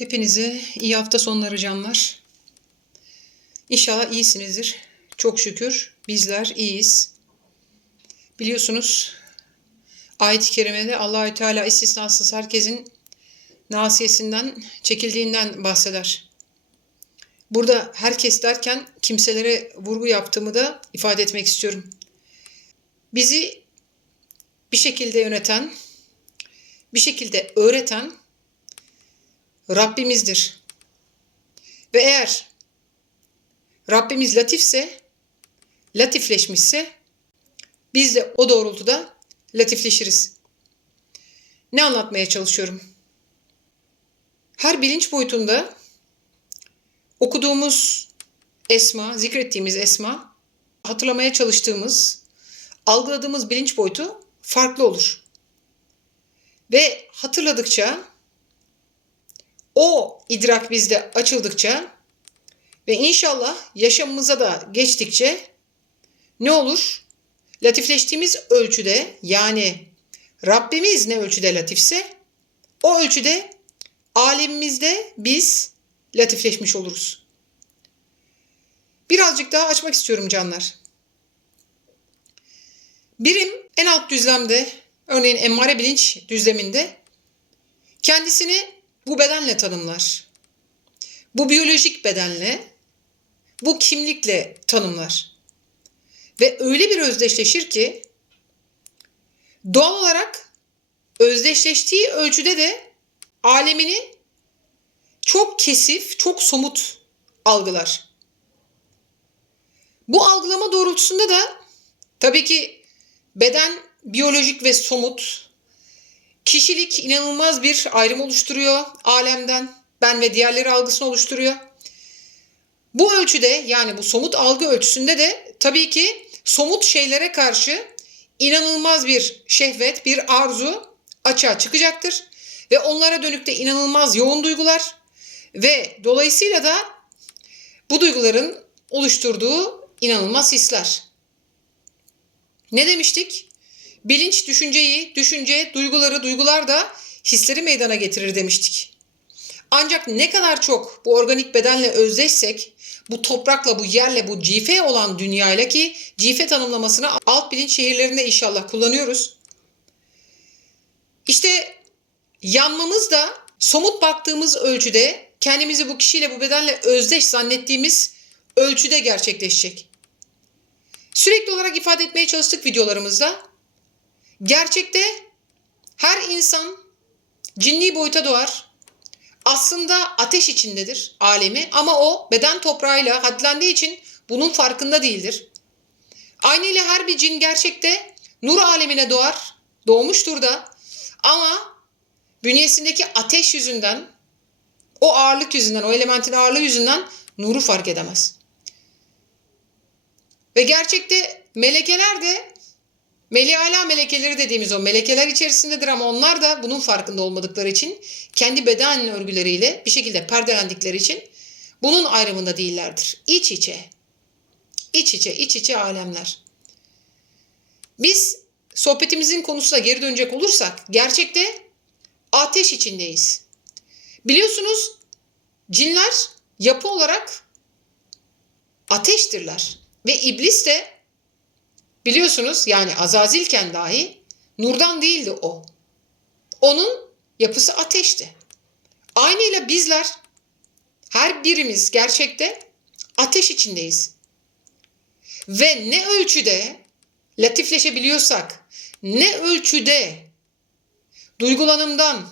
Hepinize iyi hafta sonları canlar. İnşallah iyisinizdir. Çok şükür bizler iyiyiz. Biliyorsunuz ayet-i kerimede Allahü Teala istisnasız herkesin nasiyesinden çekildiğinden bahseder. Burada herkes derken kimselere vurgu yaptığımı da ifade etmek istiyorum. Bizi bir şekilde yöneten, bir şekilde öğreten Rabbimizdir. Ve eğer Rabbimiz latifse, latifleşmişse biz de o doğrultuda latifleşiriz. Ne anlatmaya çalışıyorum? Her bilinç boyutunda okuduğumuz esma, zikrettiğimiz esma, hatırlamaya çalıştığımız, algıladığımız bilinç boyutu farklı olur. Ve hatırladıkça o idrak bizde açıldıkça ve inşallah yaşamımıza da geçtikçe ne olur? Latifleştiğimiz ölçüde yani Rabbimiz ne ölçüde latifse o ölçüde alemimizde biz latifleşmiş oluruz. Birazcık daha açmak istiyorum canlar. Birim en alt düzlemde örneğin emmare bilinç düzleminde kendisini bu bedenle tanımlar. Bu biyolojik bedenle, bu kimlikle tanımlar. Ve öyle bir özdeşleşir ki doğal olarak özdeşleştiği ölçüde de alemini çok kesif, çok somut algılar. Bu algılama doğrultusunda da tabii ki beden biyolojik ve somut, Kişilik inanılmaz bir ayrım oluşturuyor alemden. Ben ve diğerleri algısını oluşturuyor. Bu ölçüde yani bu somut algı ölçüsünde de tabii ki somut şeylere karşı inanılmaz bir şehvet, bir arzu açığa çıkacaktır. Ve onlara dönük de inanılmaz yoğun duygular ve dolayısıyla da bu duyguların oluşturduğu inanılmaz hisler. Ne demiştik? Bilinç düşünceyi, düşünce duyguları, duygular da hisleri meydana getirir demiştik. Ancak ne kadar çok bu organik bedenle özdeşsek, bu toprakla, bu yerle, bu cife olan dünyayla ki cife tanımlamasını alt bilinç şehirlerinde inşallah kullanıyoruz. İşte yanmamız da somut baktığımız ölçüde kendimizi bu kişiyle, bu bedenle özdeş zannettiğimiz ölçüde gerçekleşecek. Sürekli olarak ifade etmeye çalıştık videolarımızda. Gerçekte her insan cinni boyuta doğar. Aslında ateş içindedir alemi ama o beden toprağıyla hadlendiği için bunun farkında değildir. Aynı ile her bir cin gerçekte nur alemine doğar, doğmuştur da ama bünyesindeki ateş yüzünden, o ağırlık yüzünden, o elementin ağırlığı yüzünden nuru fark edemez. Ve gerçekte melekeler de Meliala melekeleri dediğimiz o melekeler içerisindedir ama onlar da bunun farkında olmadıkları için kendi beden örgüleriyle bir şekilde perdelendikleri için bunun ayrımında değillerdir. İç içe, iç içe, iç içe alemler. Biz sohbetimizin konusuna geri dönecek olursak gerçekte ateş içindeyiz. Biliyorsunuz cinler yapı olarak ateştirler ve iblis de Biliyorsunuz yani Azazilken dahi nurdan değildi o. Onun yapısı ateşti. Aynıyla bizler her birimiz gerçekte ateş içindeyiz. Ve ne ölçüde latifleşebiliyorsak, ne ölçüde duygulanımdan,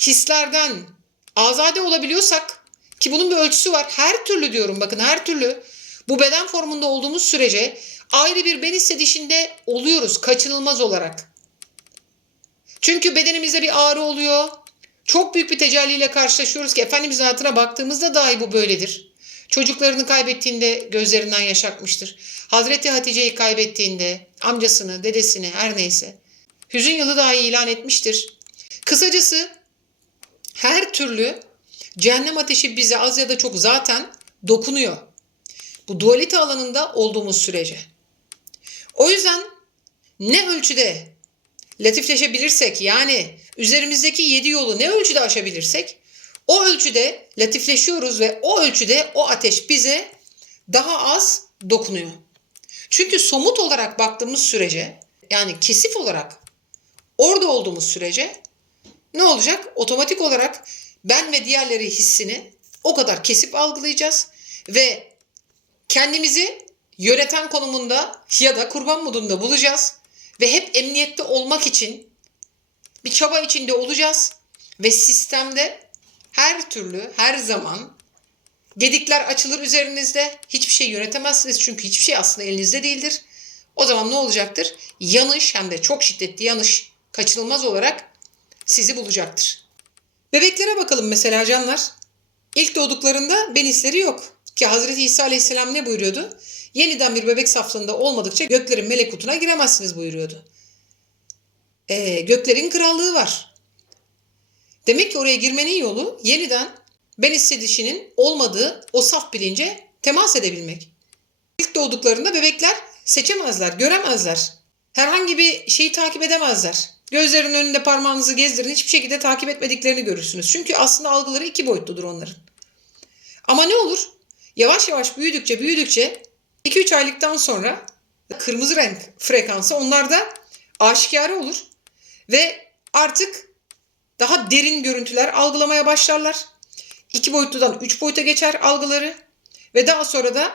hislerden azade olabiliyorsak ki bunun bir ölçüsü var. Her türlü diyorum bakın her türlü bu beden formunda olduğumuz sürece ayrı bir ben hissedişinde oluyoruz kaçınılmaz olarak. Çünkü bedenimizde bir ağrı oluyor. Çok büyük bir tecelliyle karşılaşıyoruz ki Efendimizin hayatına baktığımızda dahi bu böyledir. Çocuklarını kaybettiğinde gözlerinden yaş akmıştır. Hazreti Hatice'yi kaybettiğinde amcasını, dedesini her neyse hüzün yılı dahi ilan etmiştir. Kısacası her türlü cehennem ateşi bize az ya da çok zaten dokunuyor. Bu dualite alanında olduğumuz sürece. O yüzden ne ölçüde latifleşebilirsek yani üzerimizdeki yedi yolu ne ölçüde aşabilirsek O ölçüde latifleşiyoruz ve o ölçüde o ateş bize daha az dokunuyor. Çünkü somut olarak baktığımız sürece yani kesif olarak orada olduğumuz sürece ne olacak? Otomatik olarak ben ve diğerleri hissini o kadar kesip algılayacağız ve kendimizi yöneten konumunda ya da kurban modunda bulacağız ve hep emniyette olmak için bir çaba içinde olacağız ve sistemde her türlü her zaman gedikler açılır üzerinizde. Hiçbir şey yönetemezsiniz çünkü hiçbir şey aslında elinizde değildir. O zaman ne olacaktır? Yanış hem de çok şiddetli yanış kaçınılmaz olarak sizi bulacaktır. Bebeklere bakalım mesela canlar. İlk doğduklarında ben hisleri yok. Ki Hazreti İsa Aleyhisselam ne buyuruyordu? Yeniden bir bebek saflığında olmadıkça göklerin melekutuna giremezsiniz buyuruyordu. Ee, göklerin krallığı var. Demek ki oraya girmenin yolu yeniden ben hissedişinin olmadığı o saf bilince temas edebilmek. İlk doğduklarında bebekler seçemezler, göremezler. Herhangi bir şeyi takip edemezler. Gözlerinin önünde parmağınızı gezdirin hiçbir şekilde takip etmediklerini görürsünüz. Çünkü aslında algıları iki boyutludur onların. Ama ne olur? Yavaş yavaş büyüdükçe büyüdükçe 2-3 aylıktan sonra kırmızı renk frekansı onlarda aşikare olur. Ve artık daha derin görüntüler algılamaya başlarlar. İki boyutludan üç boyuta geçer algıları. Ve daha sonra da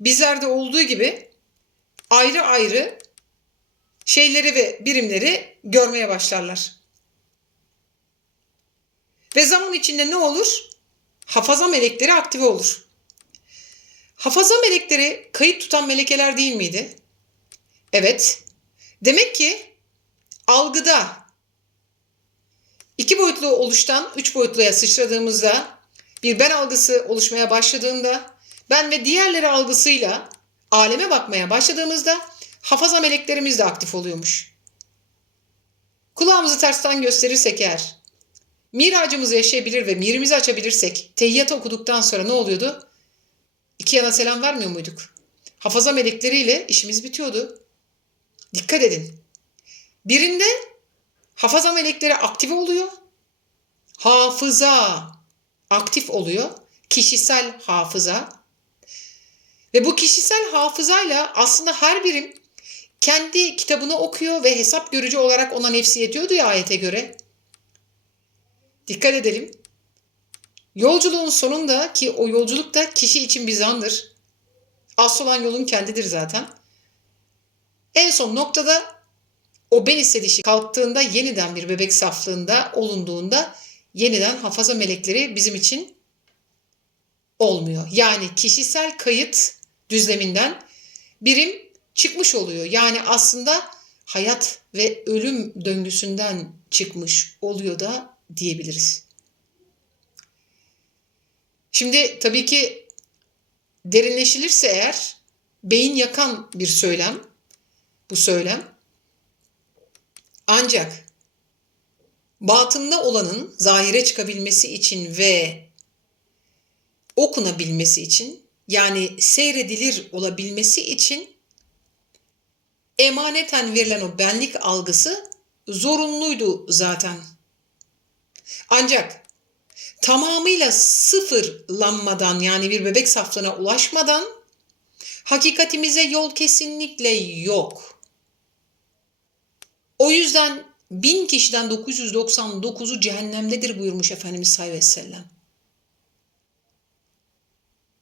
bizlerde olduğu gibi ayrı ayrı şeyleri ve birimleri görmeye başlarlar. Ve zaman içinde ne olur? Hafaza melekleri aktive olur. Hafaza melekleri kayıt tutan melekeler değil miydi? Evet. Demek ki algıda iki boyutlu oluştan üç boyutluya sıçradığımızda bir ben algısı oluşmaya başladığında ben ve diğerleri algısıyla aleme bakmaya başladığımızda hafaza meleklerimiz de aktif oluyormuş. Kulağımızı tersten gösterirsek eğer, miracımızı yaşayabilir ve mirimizi açabilirsek, tehiyyatı okuduktan sonra ne oluyordu? İki yana selam vermiyor muyduk? Hafaza melekleriyle işimiz bitiyordu. Dikkat edin. Birinde hafaza melekleri aktive oluyor. Hafıza aktif oluyor. Kişisel hafıza. Ve bu kişisel hafızayla aslında her birim kendi kitabını okuyor ve hesap görücü olarak ona nefsi yetiyordu ya ayete göre. Dikkat edelim. Yolculuğun sonunda ki o yolculuk da kişi için bir zandır. Asıl olan yolun kendidir zaten. En son noktada o ben hissedişi kalktığında yeniden bir bebek saflığında olunduğunda yeniden hafaza melekleri bizim için olmuyor. Yani kişisel kayıt düzleminden birim çıkmış oluyor. Yani aslında hayat ve ölüm döngüsünden çıkmış oluyor da diyebiliriz. Şimdi tabii ki derinleşilirse eğer beyin yakan bir söylem bu söylem. Ancak batında olanın zahire çıkabilmesi için ve okunabilmesi için yani seyredilir olabilmesi için emaneten verilen o benlik algısı zorunluydu zaten. Ancak tamamıyla sıfırlanmadan yani bir bebek saflığına ulaşmadan hakikatimize yol kesinlikle yok. O yüzden bin kişiden 999'u cehennemdedir buyurmuş Efendimiz sallallahu aleyhi ve sellem.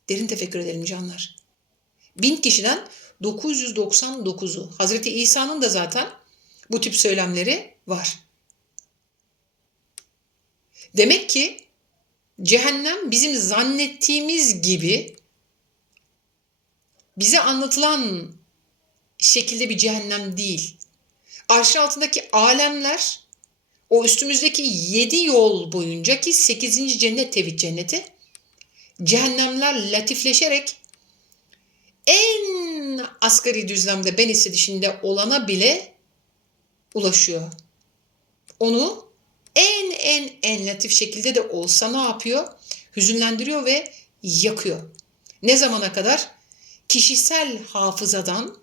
Derin tefekkür edelim canlar. Bin kişiden 999'u. Hazreti İsa'nın da zaten bu tip söylemleri var. Demek ki cehennem bizim zannettiğimiz gibi bize anlatılan şekilde bir cehennem değil. Arş altındaki alemler o üstümüzdeki yedi yol boyunca ki sekizinci cennet tevhid cenneti cehennemler latifleşerek en asgari düzlemde ben hissedişinde olana bile ulaşıyor. Onu en en en latif şekilde de olsa ne yapıyor? Hüzünlendiriyor ve yakıyor. Ne zamana kadar? Kişisel hafızadan,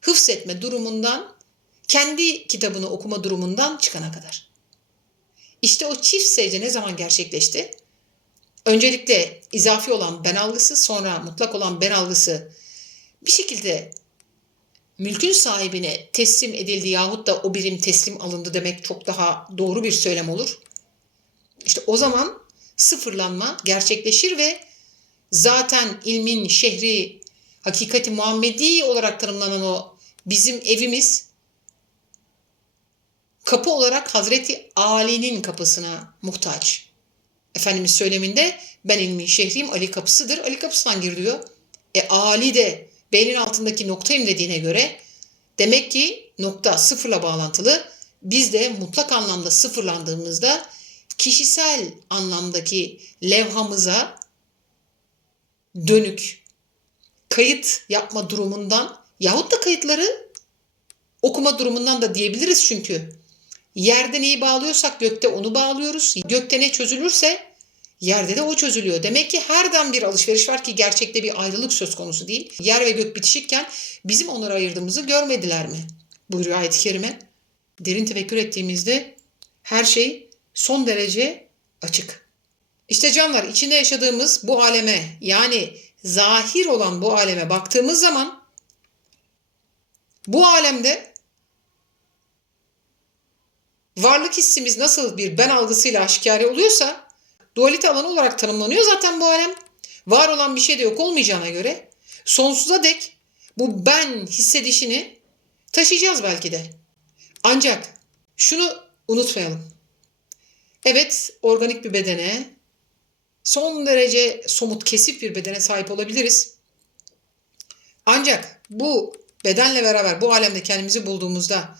hıfzetme durumundan, kendi kitabını okuma durumundan çıkana kadar. İşte o çift secde ne zaman gerçekleşti? Öncelikle izafi olan ben algısı, sonra mutlak olan ben algısı bir şekilde mülkün sahibine teslim edildi yahut da o birim teslim alındı demek çok daha doğru bir söylem olur. İşte o zaman sıfırlanma gerçekleşir ve zaten ilmin şehri hakikati Muhammedi olarak tanımlanan o bizim evimiz kapı olarak Hazreti Ali'nin kapısına muhtaç. Efendimiz söyleminde ben ilmin şehriyim Ali kapısıdır. Ali kapısından gir diyor. E Ali de beynin altındaki noktayım dediğine göre demek ki nokta sıfırla bağlantılı. Biz de mutlak anlamda sıfırlandığımızda kişisel anlamdaki levhamıza dönük kayıt yapma durumundan yahut da kayıtları okuma durumundan da diyebiliriz çünkü. Yerde neyi bağlıyorsak gökte onu bağlıyoruz. Gökte ne çözülürse yerde de o çözülüyor. Demek ki herden bir alışveriş var ki gerçekte bir ayrılık söz konusu değil. Yer ve gök bitişikken bizim onları ayırdığımızı görmediler mi? Buyuruyor ayet-i kerime. Derin tefekkür ettiğimizde her şey son derece açık. İşte canlar içinde yaşadığımız bu aleme yani zahir olan bu aleme baktığımız zaman bu alemde varlık hissimiz nasıl bir ben algısıyla aşikare oluyorsa dualite alanı olarak tanımlanıyor zaten bu alem. Var olan bir şey de yok olmayacağına göre sonsuza dek bu ben hissedişini taşıyacağız belki de. Ancak şunu unutmayalım. Evet organik bir bedene, son derece somut kesif bir bedene sahip olabiliriz. Ancak bu bedenle beraber bu alemde kendimizi bulduğumuzda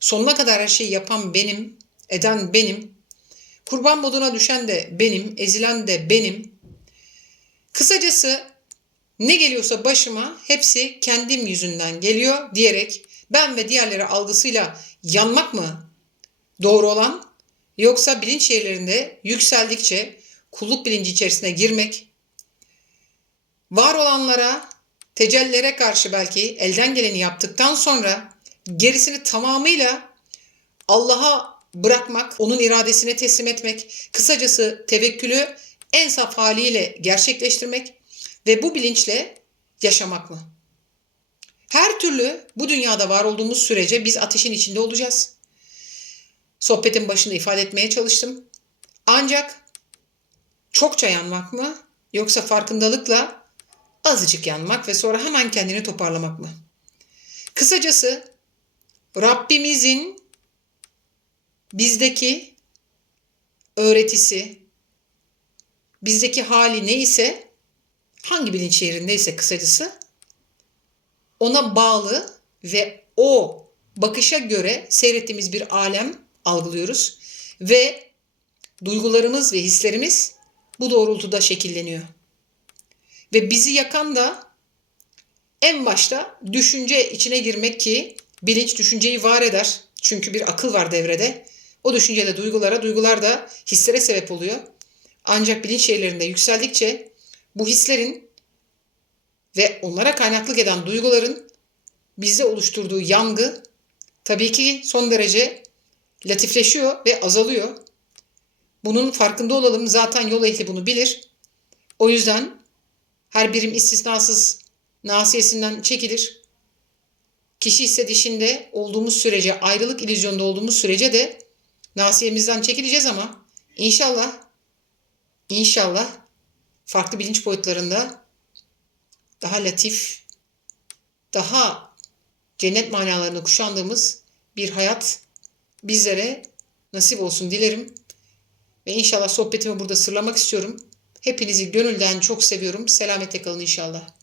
sonuna kadar her şeyi yapan benim, eden benim, kurban moduna düşen de benim, ezilen de benim. Kısacası ne geliyorsa başıma hepsi kendim yüzünden geliyor diyerek ben ve diğerleri algısıyla yanmak mı doğru olan yoksa bilinç yerlerinde yükseldikçe kulluk bilinci içerisine girmek, var olanlara, tecellilere karşı belki elden geleni yaptıktan sonra gerisini tamamıyla Allah'a bırakmak, onun iradesine teslim etmek, kısacası tevekkülü en saf haliyle gerçekleştirmek ve bu bilinçle yaşamak mı? Her türlü bu dünyada var olduğumuz sürece biz ateşin içinde olacağız. Sohbetin başında ifade etmeye çalıştım. Ancak çokça yanmak mı yoksa farkındalıkla azıcık yanmak ve sonra hemen kendini toparlamak mı? Kısacası Rabbimizin bizdeki öğretisi, bizdeki hali neyse, hangi bilinç yerindeyse kısacası ona bağlı ve o bakışa göre seyrettiğimiz bir alem algılıyoruz ve duygularımız ve hislerimiz bu doğrultuda şekilleniyor. Ve bizi yakan da en başta düşünce içine girmek ki bilinç düşünceyi var eder. Çünkü bir akıl var devrede. O düşünce de duygulara, duygular da hislere sebep oluyor. Ancak bilinç şeylerinde yükseldikçe bu hislerin ve onlara kaynaklık eden duyguların bizde oluşturduğu yangı tabii ki son derece latifleşiyor ve azalıyor. Bunun farkında olalım. Zaten yol ehli bunu bilir. O yüzden her birim istisnasız nasiyesinden çekilir. Kişi hissedişinde olduğumuz sürece, ayrılık illüzyonda olduğumuz sürece de nasiyemizden çekileceğiz ama inşallah, inşallah farklı bilinç boyutlarında daha latif, daha cennet manalarını kuşandığımız bir hayat bizlere nasip olsun dilerim. Ve inşallah sohbetimi burada sırlamak istiyorum. Hepinizi gönülden çok seviyorum. Selametle kalın inşallah.